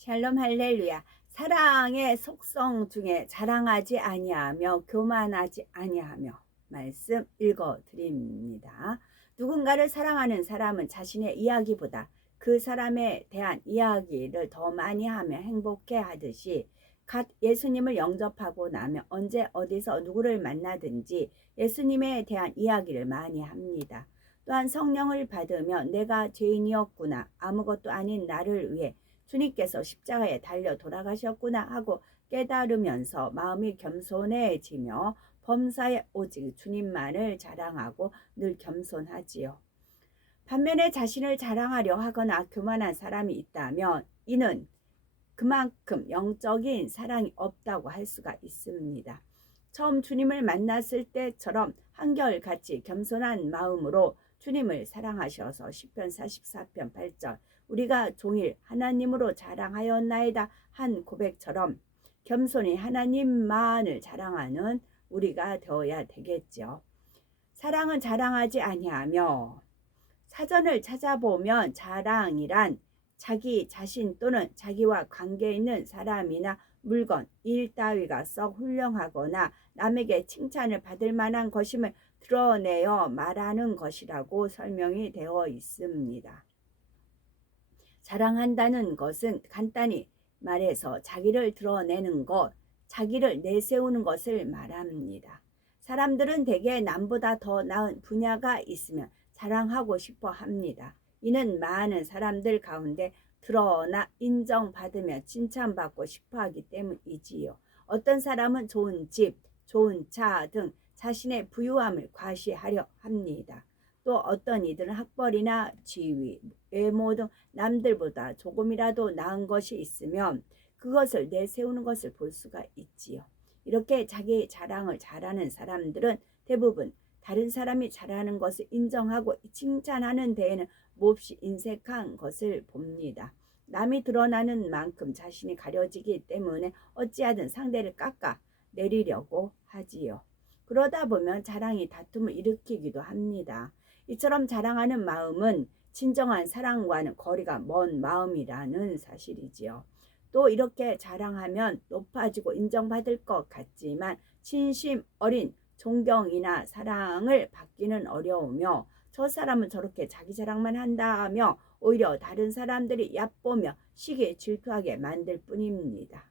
샬롬 할렐루야. 사랑의 속성 중에 자랑하지 아니하며 교만하지 아니하며 말씀 읽어 드립니다. 누군가를 사랑하는 사람은 자신의 이야기보다 그 사람에 대한 이야기를 더 많이 하며 행복해 하듯이 갓 예수님을 영접하고 나면 언제 어디서 누구를 만나든지 예수님에 대한 이야기를 많이 합니다. 또한 성령을 받으면 내가 죄인이었구나, 아무것도 아닌 나를 위해 주님께서 십자가에 달려 돌아가셨구나 하고 깨달으면서 마음이 겸손해지며 범사에 오직 주님만을 자랑하고 늘 겸손하지요. 반면에 자신을 자랑하려 하거나 교만한 사람이 있다면 이는 그만큼 영적인 사랑이 없다고 할 수가 있습니다. 처음 주님을 만났을 때처럼 한결같이 겸손한 마음으로 주님을 사랑하셔서 시편 44편 8절 우리가 종일 하나님으로 자랑하였나이다 한 고백처럼 겸손히 하나님만을 자랑하는 우리가 되어야 되겠죠. 사랑은 자랑하지 아니하며 사전을 찾아보면 자랑이란 자기 자신 또는 자기와 관계 있는 사람이나 물건, 일 따위가 썩 훌륭하거나 남에게 칭찬을 받을 만한 것임을 드러내어 말하는 것이라고 설명이 되어 있습니다. 자랑한다는 것은 간단히 말해서 자기를 드러내는 것, 자기를 내세우는 것을 말합니다. 사람들은 대개 남보다 더 나은 분야가 있으면 자랑하고 싶어 합니다. 이는 많은 사람들 가운데 드러나 인정받으며 칭찬받고 싶어 하기 때문이지요. 어떤 사람은 좋은 집, 좋은 차 등 자신의 부유함을 과시하려 합니다. 또 어떤 이들은 학벌이나 지위, 외모 등 남들보다 조금이라도 나은 것이 있으면 그것을 내세우는 것을 볼 수가 있지요. 이렇게 자기 자랑을 잘하는 사람들은 대부분 다른 사람이 잘하는 것을 인정하고 칭찬하는 데에는 몹시 인색한 것을 봅니다. 남이 드러나는 만큼 자신이 가려지기 때문에 어찌하든 상대를 깎아 내리려고 하지요. 그러다 보면 자랑이 다툼을 일으키기도 합니다. 이처럼 자랑하는 마음은 진정한 사랑과는 거리가 먼 마음이라는 사실이지요. 또 이렇게 자랑하면 높아지고 인정받을 것 같지만 진심 어린 존경이나 사랑을 받기는 어려우며 저 사람은 저렇게 자기 자랑만 한다며 오히려 다른 사람들이 얕보며 시기에 질투하게 만들 뿐입니다.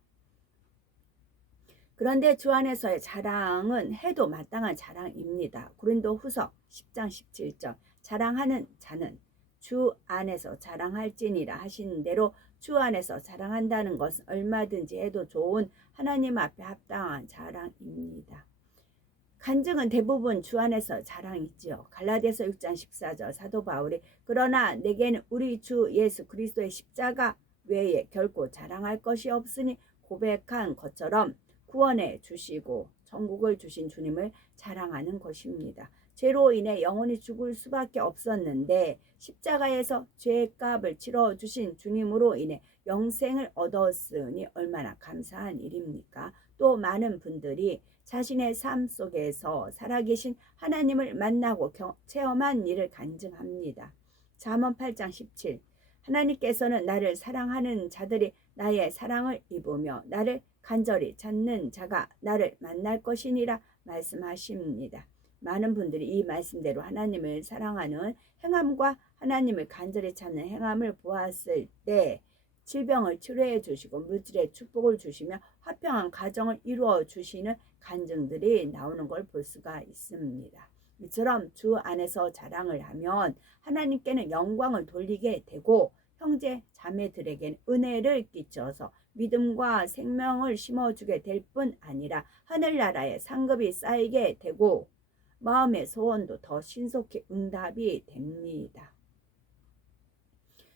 그런데 주 안에서의 자랑은 해도 마땅한 자랑입니다. 고린도후서 10장 17절 자랑하는 자는 주 안에서 자랑할지니라 하신 대로 주 안에서 자랑한다는 것은 얼마든지 해도 좋은 하나님 앞에 합당한 자랑입니다. 간증은 대부분 주 안에서 자랑이지요. 갈라디아서 6장 14절 사도 바울이 그러나 내게는 우리 주 예수 그리스도의 십자가 외에 결코 자랑할 것이 없으니 고백한 것처럼 구원해 주시고 천국을 주신 주님을 자랑하는 것입니다. 죄로 인해 영원히 죽을 수밖에 없었는데 십자가에서 죄값을 치러주신 주님으로 인해 영생을 얻었으니 얼마나 감사한 일입니까? 또 많은 분들이 자신의 삶 속에서 살아계신 하나님을 만나고 체험한 일을 간증합니다. 잠언 8장 17 하나님께서는 나를 사랑하는 자들이 나의 사랑을 입으며 나를 간절히 찾는 자가 나를 만날 것이니라 말씀하십니다. 많은 분들이 이 말씀대로 하나님을 사랑하는 행함과 하나님을 간절히 찾는 행함을 보았을 때 질병을 치료해 주시고 물질의 축복을 주시며 화평한 가정을 이루어 주시는 간증들이 나오는 걸 볼 수가 있습니다. 이처럼 주 안에서 자랑을 하면 하나님께는 영광을 돌리게 되고 형제 자매들에게는 은혜를 끼쳐서 믿음과 생명을 심어주게 될 뿐 아니라 하늘나라에 상급이 쌓이게 되고 마음의 소원도 더 신속히 응답이 됩니다.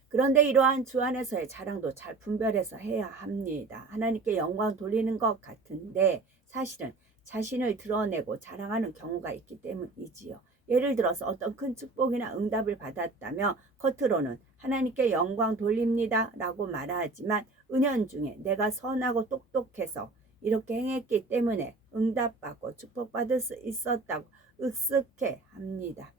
그런데 이러한 주 안에서의 자랑도 잘 분별해서 해야 합니다. 하나님께 영광 돌리는 것 같은데 사실은 자신을 드러내고 자랑하는 경우가 있기 때문이지요. 예를 들어서 어떤 큰 축복이나 응답을 받았다며 겉으로는 하나님께 영광 돌립니다 라고 말하지만 은연중에 내가 선하고 똑똑해서 이렇게 행했기 때문에 응답받고 축복받을 수 있었다고 윽쓱해 합니다.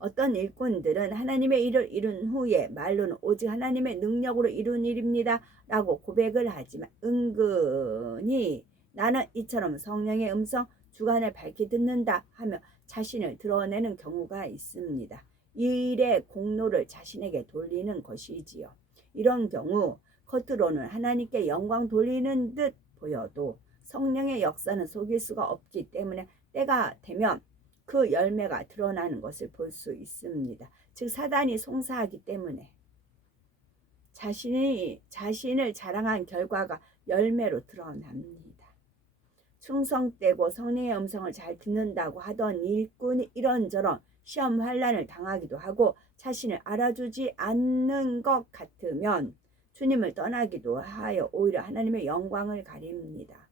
어떤 일꾼들은 하나님의 일을 이룬 후에 말로는 오직 하나님의 능력으로 이룬 일입니다 라고 고백을 하지만 은근히 나는 이처럼 성령의 음성 주관을 밝히 듣는다 하며 자신을 드러내는 경우가 있습니다. 이 일의 공로를 자신에게 돌리는 것이지요. 이런 경우 겉으로는 하나님께 영광 돌리는 듯 보여도 성령의 역사는 속일 수가 없기 때문에 때가 되면 그 열매가 드러나는 것을 볼 수 있습니다. 즉 사단이 송사하기 때문에 자신을 자랑한 결과가 열매로 드러납니다. 충성되고 성령의 음성을 잘 듣는다고 하던 일꾼이 이런저런 시험 환난을 당하기도 하고 자신을 알아주지 않는 것 같으면 주님을 떠나기도 하여 오히려 하나님의 영광을 가립니다.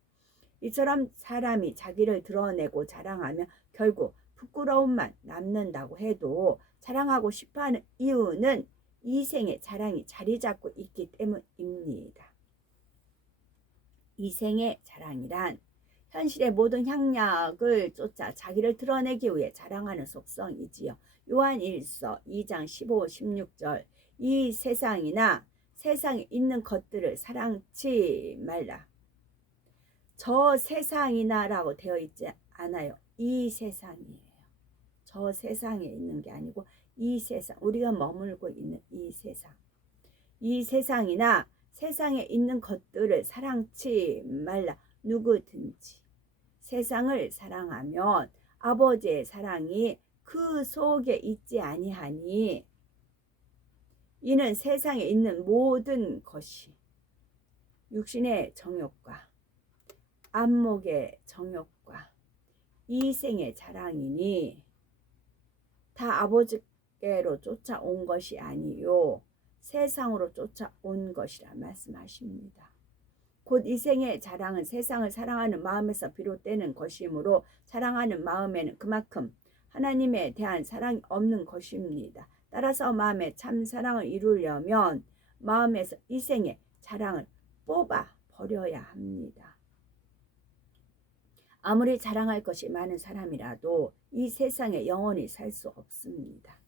이처럼 사람이 자기를 드러내고 자랑하면 결국 부끄러움만 남는다고 해도 자랑하고 싶어하는 이유는 이 생의 자랑이 자리 잡고 있기 때문입니다. 이 생의 자랑이란 현실의 모든 향락을 쫓아 자기를 드러내기 위해 자랑하는 속성이지요. 요한 1서 2장 15, 16절 이 세상이나 세상에 있는 것들을 사랑치 말라. 저 세상이나 라고 되어 있지 않아요. 이 세상이에요. 저 세상에 있는 게 아니고 이 세상, 우리가 머물고 있는 이 세상. 이 세상이나 세상에 있는 것들을 사랑치 말라. 누구든지 세상을 사랑하면 아버지의 사랑이 그 속에 있지 아니하니 이는 세상에 있는 모든 것이 육신의 정욕과 안목의 정욕과 이생의 자랑이니 다 아버지께로 쫓아온 것이 아니요 세상으로 쫓아온 것이라 말씀하십니다. 곧 이생의 자랑은 세상을 사랑하는 마음에서 비롯되는 것이므로 사랑하는 마음에는 그만큼 하나님에 대한 사랑이 없는 것입니다. 따라서 마음에 참 사랑을 이루려면 마음에서 이생의 자랑을 뽑아 버려야 합니다. 아무리 자랑할 것이 많은 사람이라도 이 세상에 영원히 살 수 없습니다.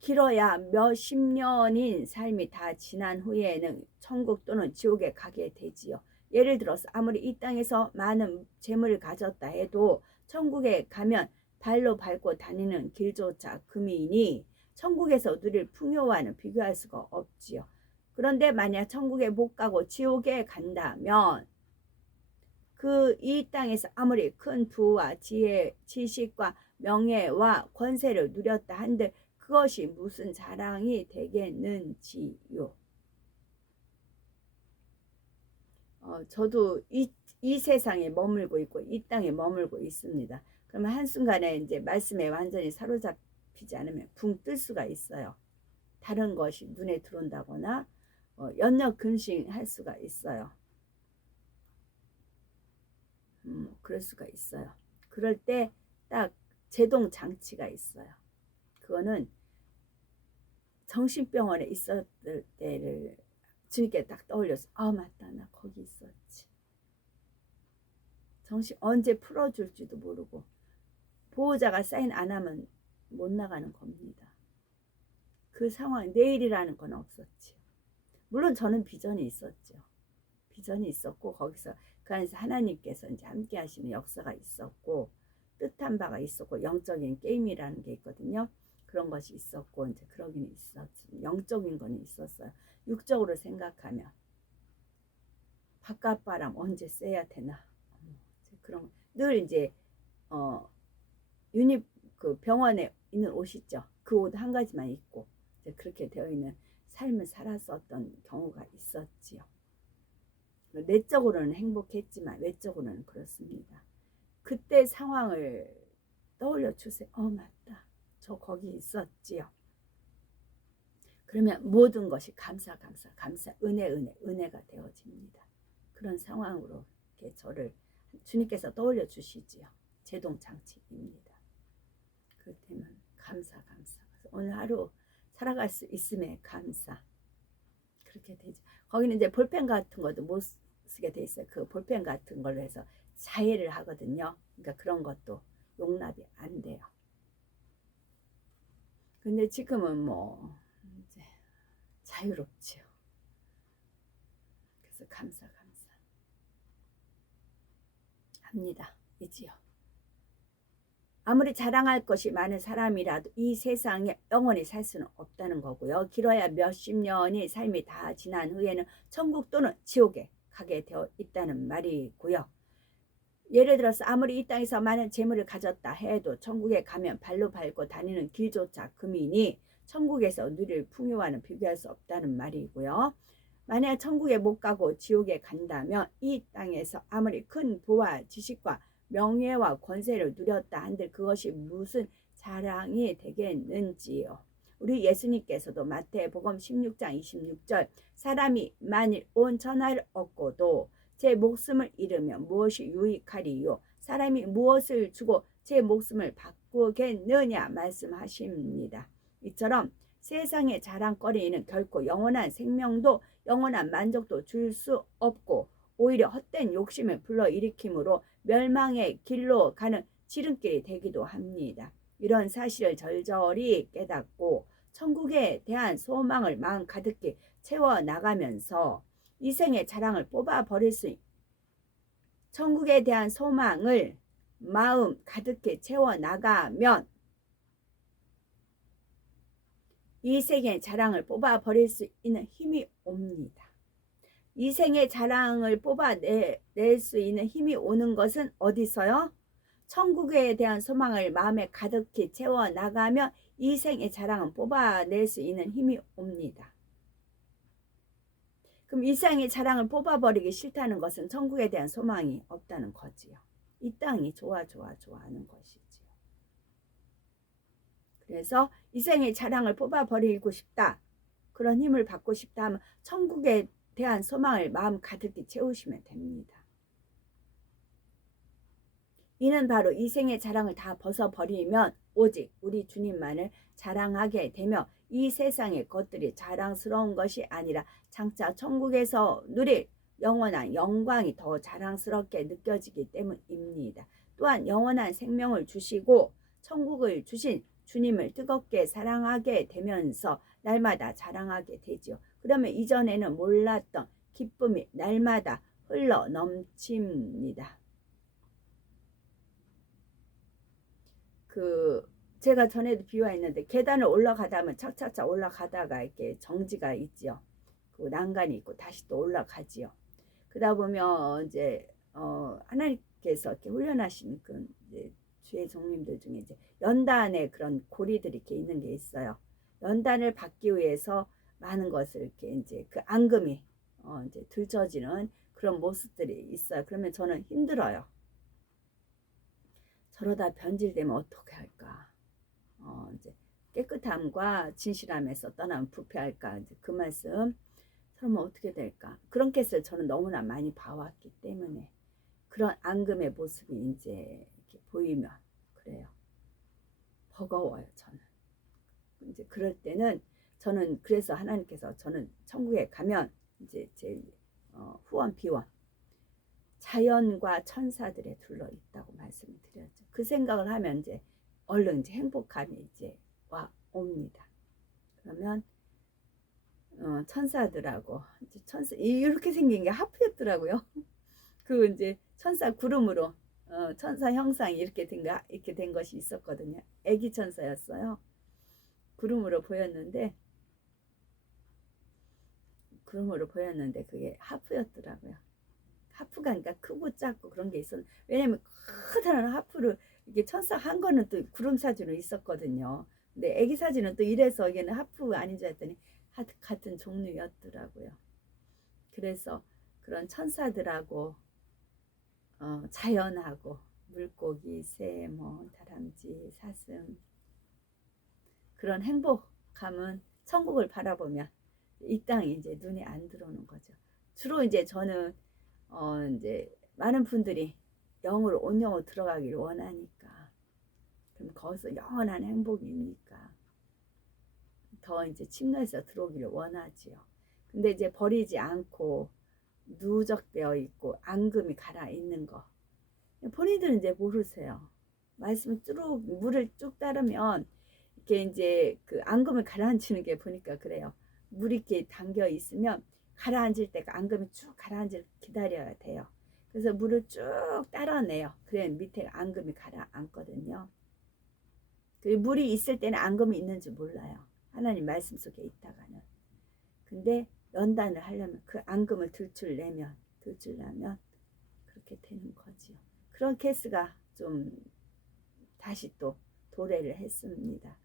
길어야 몇십 년인 삶이 다 지난 후에는 천국 또는 지옥에 가게 되지요. 예를 들어서 아무리 이 땅에서 많은 재물을 가졌다 해도 천국에 가면 발로 밟고 다니는 길조차 금이니 천국에서 누릴 풍요와는 비교할 수가 없지요. 그런데 만약 천국에 못 가고 지옥에 간다면 그 이 땅에서 아무리 큰 부와 지혜, 지식과 명예와 권세를 누렸다 한들 그것이 무슨 자랑이 되겠는지요. 저도 이 세상에 머물고 있고 이 땅에 머물고 있습니다. 그러면 한순간에 이제 말씀에 완전히 사로잡히지 않으면 붕 뜰 수가 있어요. 다른 것이 눈에 들어온다거나 연력근심할 수가 있어요. 그럴 수가 있어요. 그럴 때 딱 제동 장치가 있어요. 그거는 정신병원에 있었을 때를 주님께 딱 떠올려서 맞다 나 거기 있었지. 정신 언제 풀어줄지도 모르고 보호자가 사인 안 하면 못 나가는 겁니다. 그 상황 내일이라는 건 없었지. 물론 저는 비전이 있었죠. 비전이 있었고 거기서 그 안에서 하나님께서 이제 함께 하시는 역사가 있었고 뜻한 바가 있었고 영적인 게임이라는 게 있거든요. 그런 것이 있었고 이제 그러긴 있었지. 영적인 건 있었어요. 육적으로 생각하면 바깥바람 언제 쐬야 되나 그런 늘 이제 유니 그 병원에 있는 옷 있죠. 그 옷 한 가지만 입고 이제 그렇게 되어 있는 삶을 살았었던 경우가 있었지요. 내적으로는 행복했지만 외적으로는 그렇습니다. 그때 상황을 떠올려 주세요. 맞다. 저 거기 있었지요. 그러면 모든 것이 감사 은혜가 되어집니다. 그런 상황으로 이렇게 저를 주님께서 떠올려 주시지요. 제동장치입니다. 그렇다면 감사. 오늘 하루 살아갈 수 있음에 감사. 그렇게 되죠. 거기는 이제 볼펜 같은 것도 못 쓰게 돼 있어요. 그 볼펜 같은 걸로 해서 자해를 하거든요. 그러니까 그런 것도 용납이 안 돼요. 근데 지금은 뭐 이제 자유롭지요. 그래서 합니다. 이지요. 아무리 자랑할 것이 많은 사람이라도 이 세상에 영원히 살 수는 없다는 거고요. 길어야 몇십 년이 삶이 다 지난 후에는 천국 또는 지옥에 가게 되어 있다는 말이고요. 예를 들어서 아무리 이 땅에서 많은 재물을 가졌다 해도 천국에 가면 발로 밟고 다니는 길조차 금이니 천국에서 누릴 풍요와는 비교할 수 없다는 말이고요. 만약 천국에 못 가고 지옥에 간다면 이 땅에서 아무리 큰 부와 지식과 명예와 권세를 누렸다 한들 그것이 무슨 자랑이 되겠는지요. 우리 예수님께서도 마태복음 16장 26절 사람이 만일 온 천하를 얻고도 제 목숨을 잃으면 무엇이 유익하리요? 사람이 무엇을 주고 제 목숨을 바꾸겠느냐 말씀하십니다. 이처럼 세상의 자랑거리는 결코 영원한 생명도 영원한 만족도 줄 수 없고 오히려 헛된 욕심을 불러일으키므로 멸망의 길로 가는 지름길이 되기도 합니다. 이런 사실을 절절히 깨닫고 천국에 대한 소망을 마음 가득히 채워나가면서 이 생의 자랑을 뽑아버릴 수 천국에 대한 소망을 마음 가득히 채워나가면 이 생의 자랑을 뽑아버릴 수 있는 힘이 옵니다. 이 생의 자랑을 뽑아낼 수 있는 힘이 오는 것은 어디서요? 천국에 대한 소망을 마음에 가득히 채워나가면 이 생의 자랑은 뽑아낼 수 있는 힘이 옵니다. 그럼 이 생의 자랑을 뽑아버리기 싫다는 것은 천국에 대한 소망이 없다는 거지요. 이 땅이 좋아하는 것이지요. 그래서 이 생의 자랑을 뽑아버리고 싶다. 그런 힘을 받고 싶다 하면 천국에 대한 소망을 마음 가득히 채우시면 됩니다. 이는 바로 이 생의 자랑을 다 벗어버리면 오직 우리 주님만을 자랑하게 되며 이 세상의 것들이 자랑스러운 것이 아니라 장차 천국에서 누릴 영원한 영광이 더 자랑스럽게 느껴지기 때문입니다. 또한 영원한 생명을 주시고 천국을 주신 주님을 뜨겁게 사랑하게 되면서 날마다 자랑하게 되죠. 그러면 이전에는 몰랐던 기쁨이 날마다 흘러 넘칩니다. 제가 전에도 비유했는데 계단을 올라가다 하면 착착착 올라가다가 이렇게 정지가 있지요. 그 난간이 있고 다시 또 올라가지요. 그러다 보면 이제 하나님께서 이렇게 훈련하신 그 이제 주의 종님들 중에 이제 연단의 그런 고리들이 이렇게 있는 게 있어요. 연단을 받기 위해서 많은 것을 이렇게 이제 그 앙금이 이제 들춰지는 그런 모습들이 있어요. 그러면 저는 힘들어요. 저러다 변질되면 어떻게 할까? 이제 깨끗함과 진실함에서 떠나면 부패할까? 이제 그 말씀. 그러면 어떻게 될까? 그런 케이스를 저는 너무나 많이 봐왔기 때문에 그런 앙금의 모습이 이제 이렇게 보이면 그래요. 버거워요, 저는. 이제 그럴 때는 저는 그래서 하나님께서 저는 천국에 가면 이제 제 후원 비원 자연과 천사들에 둘러 있다고 말씀을 드렸죠. 그 생각을 하면 이제 얼른 이제 행복함이 이제 와 옵니다. 그러면 천사들하고 이제 이렇게 생긴 게 하프였더라고요. 그 이제 천사 구름으로 천사 형상이 이렇게 된 것이 있었거든요. 애기 천사였어요. 구름으로 보였는데 그게 하프였더라고요. 하프가 그러니까 크고 작고 그런 게 있었는데 왜냐면 커다란 하프를 이게 천사 한 거는 또 구름 사진으로 있었거든요. 근데 애기 사진은 또 이래서 이게는 하프 아닌 줄 알았더니 같은 종류였더라고요. 그래서 그런 천사들하고 자연하고 물고기, 새, 다람쥐, 사슴 그런 행복함은 천국을 바라보면 이 땅이 이제 눈에 안 들어오는 거죠. 주로 이제 저는 이제 많은 분들이 영으로 온영으로 들어가기를 원하니까 그럼 거기서 영원한 행복이니까 더 이제 침노해서 들어오기를 원하지요. 근데 이제 버리지 않고 누적되어 있고 앙금이 갈아 있는 거 본인들은 이제 모르세요. 말씀을 물을 쭉 따르면 이게 이제 그 앙금을 가라앉히는 게 보니까 그래요. 물이 이렇게 담겨 있으면 가라앉을 때가 앙금이 쭉 가라앉을 기다려야 돼요. 그래서 물을 쭉 따라내요. 그래 밑에 앙금이 가라앉거든요. 그 물이 있을 때는 앙금이 있는지 몰라요. 하나님 말씀 속에 있다가는. 근데 연단을 하려면 그 앙금을 들추려면 그렇게 되는 거지요. 그런 케이스가 좀 다시 또 도래를 했습니다.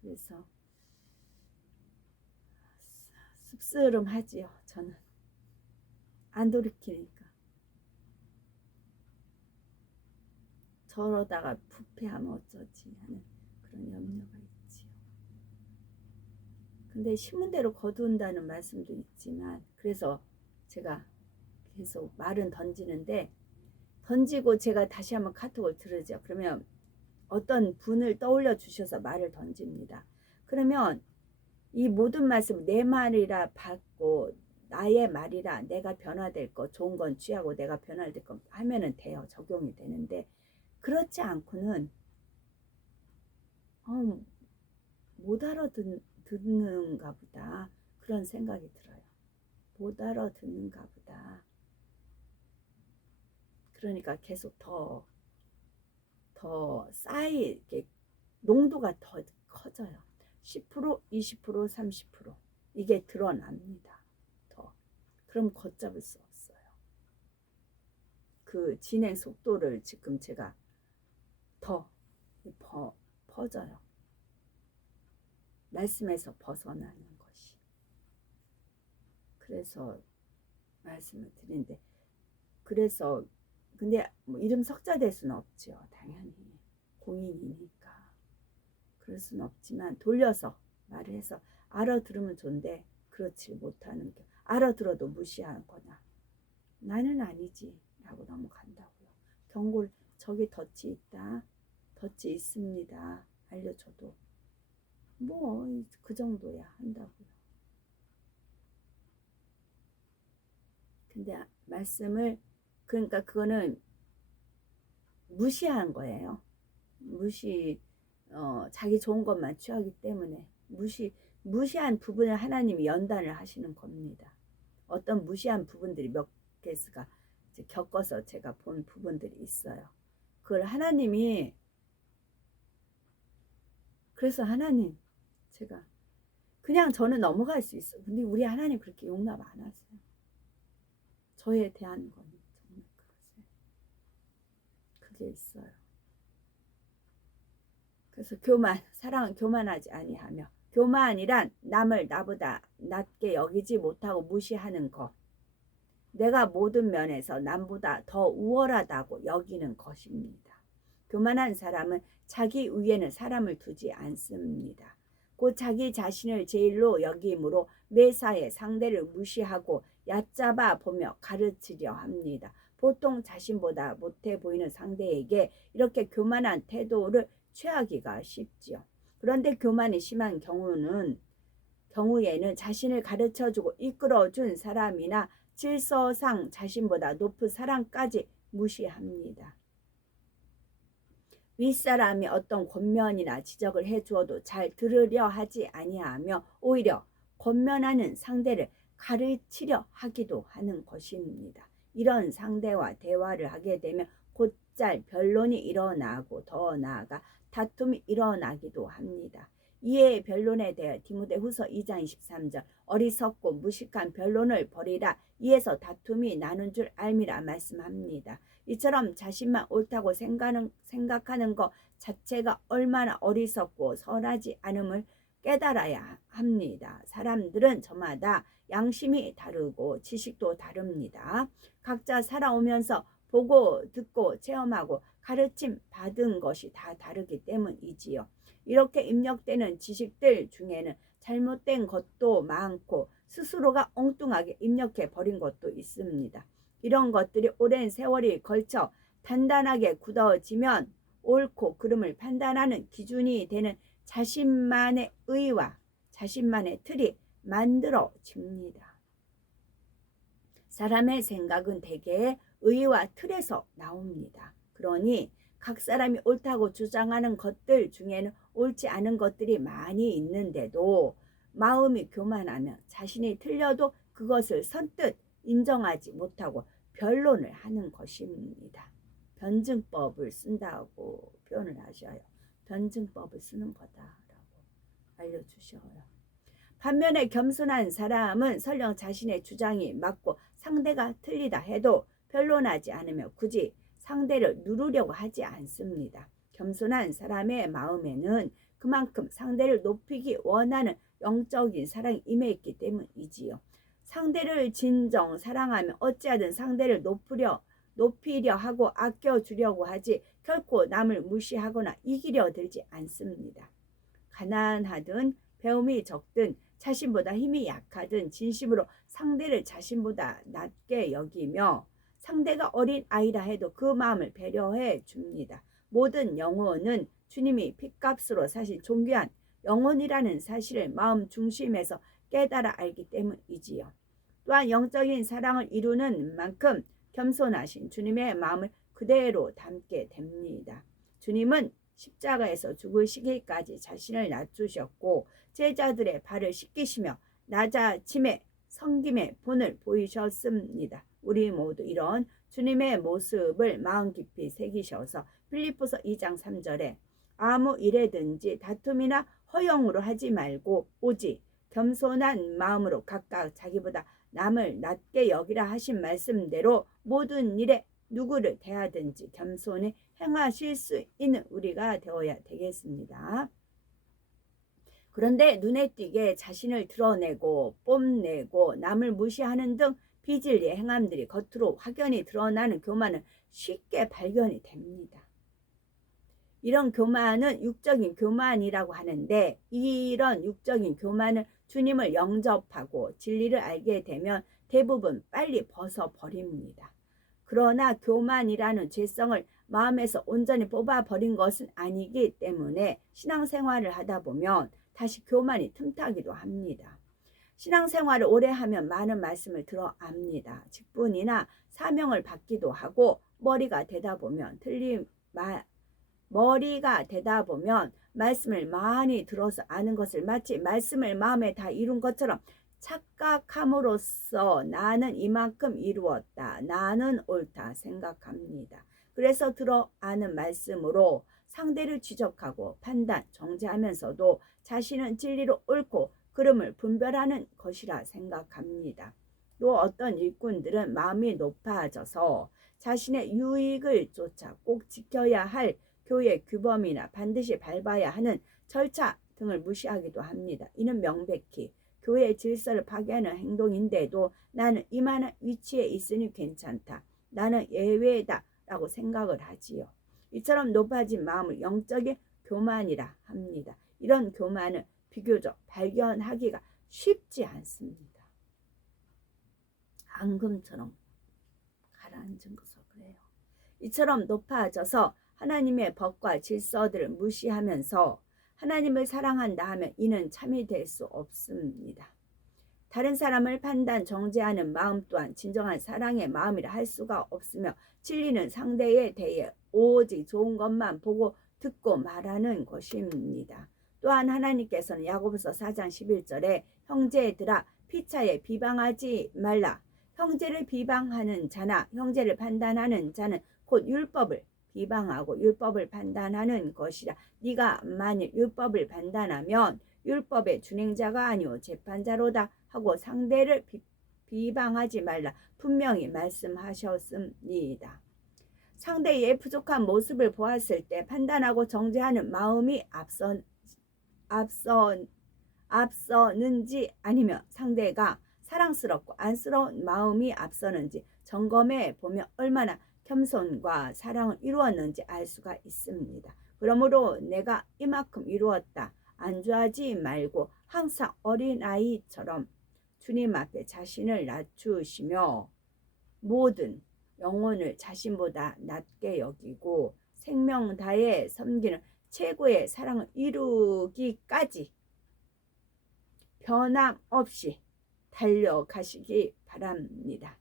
그래서 씁쓸름하지요. 저는 안 돌이키니까. 저러다가 부패하면 어쩌지 하는 그런 염려가 있지요. 근데 신문대로 거둔다는 말씀도 있지만, 그래서 제가 계속 말은 던지는데, 던지고 제가 다시 한번 카톡을 들으죠. 그러면 어떤 분을 떠올려 주셔서 말을 던집니다. 그러면 이 모든 말씀 내 말이라 받고 나의 말이라 내가 변화될 거, 좋은 건 취하고 내가 변화될 거 하면은 돼요. 적용이 되는데, 그렇지 않고는 못 알아듣는가 보다 그런 생각이 들어요. 못 알아듣는가 보다. 그러니까 계속 더 쌓이게 농도가 더 커져요. 10%, 20%, 30% 이게 드러납니다. 더. 그럼 걷잡을 수 없어요. 그 진행 속도를 지금 제가 더 퍼져요. 말씀에서 벗어나는 것이. 그래서 말씀을 드리는데, 그래서 근데 뭐 이름 석자 될 수는 없죠. 당연히 공인이니까 그럴 수는 없지만 돌려서 말을 해서 알아들으면 좋은데 그렇지 못하는 게, 알아들어도 무시하거나 나는 아니지 라고 넘어간다고요. 경고를 저기 덫이 있다, 덫이 있습니다 알려줘도 뭐 그 정도야 한다고요. 근데 말씀을, 그러니까 그거는 무시한 거예요. 자기 좋은 것만 취하기 때문에 무시한 부분을 하나님이 연단을 하시는 겁니다. 어떤 무시한 부분들이 몇 개수가 겪어서 제가 본 부분들이 있어요. 그걸 하나님이, 그래서 하나님, 제가 그냥 저는 넘어갈 수 있어요. 근데 우리 하나님 그렇게 용납 안 하세요. 저에 대한 건 정말 그러세요. 그게 있어요. 그래서 사랑은 교만하지 아니하며, 교만이란 남을 나보다 낮게 여기지 못하고 무시하는 것, 내가 모든 면에서 남보다 더 우월하다고 여기는 것입니다. 교만한 사람은 자기 위에는 사람을 두지 않습니다. 곧 자기 자신을 제일로 여김으로 매사에 상대를 무시하고 얕잡아 보며 가르치려 합니다. 보통 자신보다 못해 보이는 상대에게 이렇게 교만한 태도를 취하기가 쉽지요. 그런데 교만이 심한 경우에는 자신을 가르쳐주고 이끌어준 사람이나 질서상 자신보다 높은 사람까지 무시합니다. 윗사람이 어떤 권면이나 지적을 해주어도 잘 들으려 하지 아니하며 오히려 권면하는 상대를 가르치려 하기도 하는 것입니다. 이런 상대와 대화를 하게 되면 곧잘 변론이 일어나고 더 나아가 다툼이 일어나기도 합니다. 이에 변론에 대해 디모데후서 2장 23절 어리석고 무식한 변론을 버리라, 이에서 다툼이 나는 줄 알미라 말씀합니다. 이처럼 자신만 옳다고 생각하는 것 자체가 얼마나 어리석고 선하지 않음을 깨달아야 합니다. 사람들은 저마다 양심이 다르고 지식도 다릅니다. 각자 살아오면서 보고 듣고 체험하고 가르침 받은 것이 다 다르기 때문이지요. 이렇게 입력되는 지식들 중에는 잘못된 것도 많고 스스로가 엉뚱하게 입력해 버린 것도 있습니다. 이런 것들이 오랜 세월이 걸쳐 단단하게 굳어지면 옳고 그름을 판단하는 기준이 되는 자신만의 의와 자신만의 틀이 만들어집니다. 사람의 생각은 대개 의와 틀에서 나옵니다. 그러니 각 사람이 옳다고 주장하는 것들 중에는 옳지 않은 것들이 많이 있는데도 마음이 교만하면 자신이 틀려도 그것을 선뜻 인정하지 못하고 변론을 하는 것입니다. 변증법을 쓴다고 표현을 하셔요. 변증법을 쓰는 거다라고 알려주셔요. 반면에 겸손한 사람은 설령 자신의 주장이 맞고 상대가 틀리다 해도 변론하지 않으며 굳이 상대를 누르려고 하지 않습니다. 겸손한 사람의 마음에는 그만큼 상대를 높이기 원하는 영적인 사랑이 임해 있기 때문이지요. 상대를 진정 사랑하면 어찌하든 상대를 높이려 하고 아껴주려고 하지 결코 남을 무시하거나 이기려 들지 않습니다. 가난하든 배움이 적든 자신보다 힘이 약하든 진심으로 상대를 자신보다 낮게 여기며 상대가 어린 아이라 해도 그 마음을 배려해 줍니다. 모든 영혼은 주님이 핏값으로 사실 존귀한 영혼이라는 사실을 마음 중심에서 깨달아 알기 때문이지요. 또한 영적인 사랑을 이루는 만큼 겸손하신 주님의 마음을 그대로 담게 됩니다. 주님은 십자가에서 죽으시기까지 자신을 낮추셨고 제자들의 발을 씻기시며 낮아짐의 섬김의 본을 보이셨습니다. 우리 모두 이런 주님의 모습을 마음 깊이 새기셔서 빌립보서 2장 3절에 아무 일에든지 다툼이나 허영으로 하지 말고 오직 겸손한 마음으로 각각 자기보다 남을 낮게 여기라 하신 말씀대로 모든 일에 누구를 대하든지 겸손히 행하실 수 있는 우리가 되어야 되겠습니다. 그런데 눈에 띄게 자신을 드러내고 뽐내고 남을 무시하는 등 비진리의 행함들이 겉으로 확연히 드러나는 교만은 쉽게 발견이 됩니다. 이런 교만은 육적인 교만이라고 하는데 이런 육적인 교만은 주님을 영접하고 진리를 알게 되면 대부분 빨리 벗어버립니다. 그러나 교만이라는 죄성을 마음에서 온전히 뽑아버린 것은 아니기 때문에 신앙생활을 하다 보면 다시 교만이 틈타기도 합니다. 신앙생활을 오래 하면 많은 말씀을 들어 압니다. 직분이나 사명을 받기도 하고 머리가 되다 보면 말씀을 많이 들어서 아는 것을 마치 말씀을 마음에 다 이룬 것처럼 착각함으로써 나는 이만큼 이루었다, 나는 옳다 생각합니다. 그래서 들어 아는 말씀으로 상대를 지적하고 판단, 정죄하면서도 자신은 진리로 옳고 그름을 분별하는 것이라 생각합니다. 또 어떤 일꾼들은 마음이 높아져서 자신의 유익을 쫓아 꼭 지켜야 할 교회 규범이나 반드시 밟아야 하는 절차 등을 무시하기도 합니다. 이는 명백히 교회의 질서를 파괴하는 행동인데도 나는 이만한 위치에 있으니 괜찮다, 나는 예외다 라고 생각을 하지요. 이처럼 높아진 마음을 영적인 교만이라 합니다. 이런 교만은 비교적 발견하기가 쉽지 않습니다. 앙금처럼 가라앉은 것을 그래요. 이처럼 높아져서 하나님의 법과 질서들을 무시하면서 하나님을 사랑한다 하면 이는 참이 될 수 없습니다. 다른 사람을 판단, 정죄하는 마음 또한 진정한 사랑의 마음이라 할 수가 없으며 진리는 상대에 대해 오직 좋은 것만 보고 듣고 말하는 것입니다. 또한 하나님께서는 야고보서 4장 11절에 형제들아 피차에 비방하지 말라. 형제를 비방하는 자나 형제를 판단하는 자는 곧 율법을 비방하고 율법을 판단하는 것이라. 네가 만일 율법을 판단하면 율법의 준행자가 아니오 재판자로다 하고 상대를 비방하지 말라 분명히 말씀하셨습니다. 상대의 부족한 모습을 보았을 때 판단하고 정죄하는 마음이 앞서는지 아니면 상대가 사랑스럽고 안쓰러운 마음이 앞서는지 점검해 보면 얼마나 겸손과 사랑을 이루었는지 알 수가 있습니다. 그러므로 내가 이만큼 이루었다 안주하지 말고 항상 어린아이처럼 주님 앞에 자신을 낮추시며 모든 영혼을 자신보다 낮게 여기고 생명 다해 섬기는 최고의 사랑을 이루기까지 변함없이 달려가시기 바랍니다.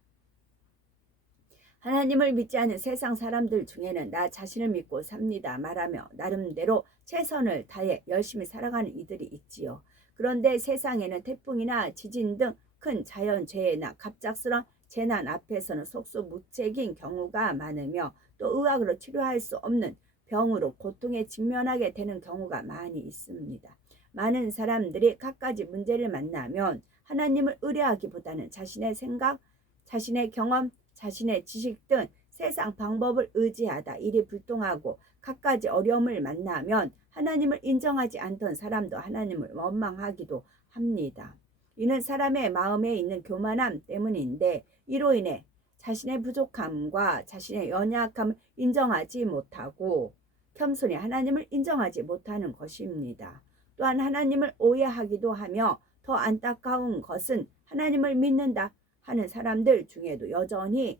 하나님을 믿지 않는 세상 사람들 중에는 나 자신을 믿고 삽니다 말하며 나름대로 최선을 다해 열심히 살아가는 이들이 있지요. 그런데 세상에는 태풍이나 지진 등 큰 자연재해나 갑작스런 재난 앞에서는 속수무책인 경우가 많으며 또 의학으로 치료할 수 없는 병으로 고통에 직면하게 되는 경우가 많이 있습니다. 많은 사람들이 갖가지 문제를 만나면 하나님을 의뢰하기보다는 자신의 생각, 자신의 경험, 자신의 지식 등 세상 방법을 의지하다 일이 불통하고 갖가지 어려움을 만나면 하나님을 인정하지 않던 사람도 하나님을 원망하기도 합니다. 이는 사람의 마음에 있는 교만함 때문인데 이로 인해 자신의 부족함과 자신의 연약함을 인정하지 못하고 겸손히 하나님을 인정하지 못하는 것입니다. 또한 하나님을 오해하기도 하며 더 안타까운 것은 하나님을 믿는다 하는 사람들 중에도 여전히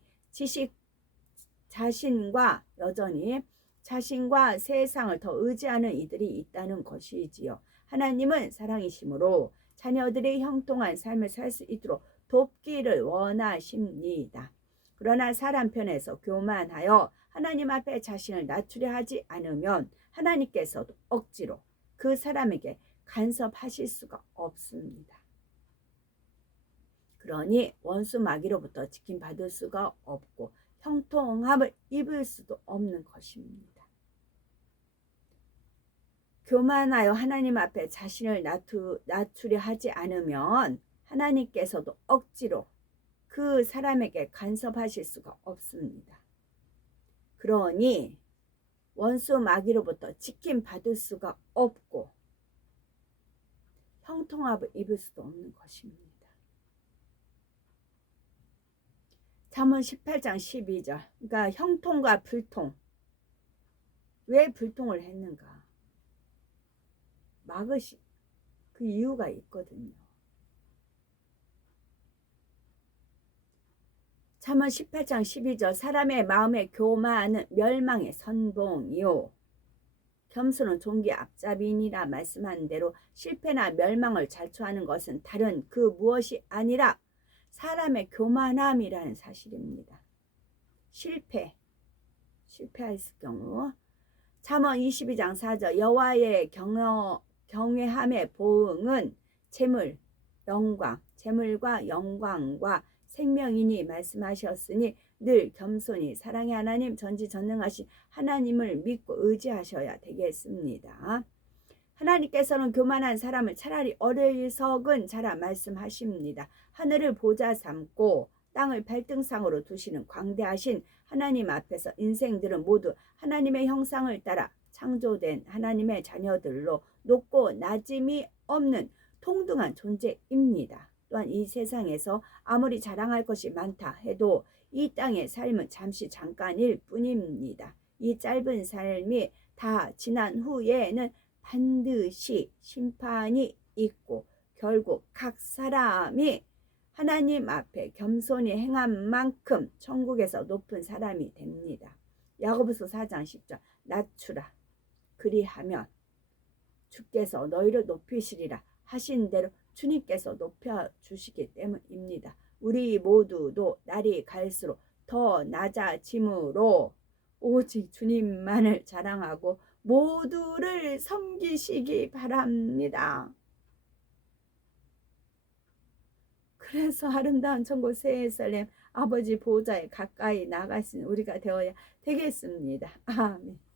자신과 세상을 더 의지하는 이들이 있다는 것이지요. 하나님은 사랑이시므로 자녀들이 형통한 삶을 살 수 있도록 돕기를 원하십니다. 그러나 사람 편에서 교만하여 하나님 앞에 자신을 낮추려 하지 않으면 하나님께서도 억지로 그 사람에게 간섭하실 수가 없습니다. 그러니 원수 마귀로부터 지킴받을 수가 없고 형통함을 입을 수도 없는 것입니다. 교만하여 하나님 앞에 자신을 낮추려 하지 않으면 하나님께서도 억지로 그 사람에게 간섭하실 수가 없습니다. 그러니 원수 마귀로부터 지킴받을 수가 없고 형통함을 입을 수도 없는 것입니다. 잠언 18장 12절. 그러니까 형통과 불통. 왜 불통을 했는가? 막으시 그 이유가 있거든요. 잠언 18장 12절. 사람의 마음의 교만은 멸망의 선봉이요 겸손은 종기 앞잡이니라 말씀한 대로 실패나 멸망을 자초하는 것은 다른 그 무엇이 아니라 사람의 교만함이라는 사실입니다. 실패했을 경우 잠언 22장 4절 여호와의 경외함의 보응은 재물과 영광과 생명이니 말씀하셨으니 늘 겸손히 사랑의 하나님 전지전능하신 하나님을 믿고 의지하셔야 되겠습니다. 하나님께서는 교만한 사람을 차라리 어리석은 자라 말씀하십니다. 하늘을 보좌 삼고 땅을 발등상으로 두시는 광대하신 하나님 앞에서 인생들은 모두 하나님의 형상을 따라 창조된 하나님의 자녀들로 높고 낮음이 없는 동등한 존재입니다. 또한 이 세상에서 아무리 자랑할 것이 많다 해도 이 땅의 삶은 잠깐일 뿐입니다. 이 짧은 삶이 다 지난 후에는 반드시 심판이 있고 결국 각 사람이 하나님 앞에 겸손히 행한 만큼 천국에서 높은 사람이 됩니다. 야고보서 4장 10절 낮추라 그리하면 주께서 너희를 높이시리라 하신 대로 주님께서 높여주시기 때문입니다. 우리 모두도 날이 갈수록 더 낮아짐으로 오직 주님만을 자랑하고 모두를 섬기시기 바랍니다. 그래서 아름다운 천국 새 예루살렘 아버지 보좌에 가까이 나가신 우리가 되어야 되겠습니다. 아멘.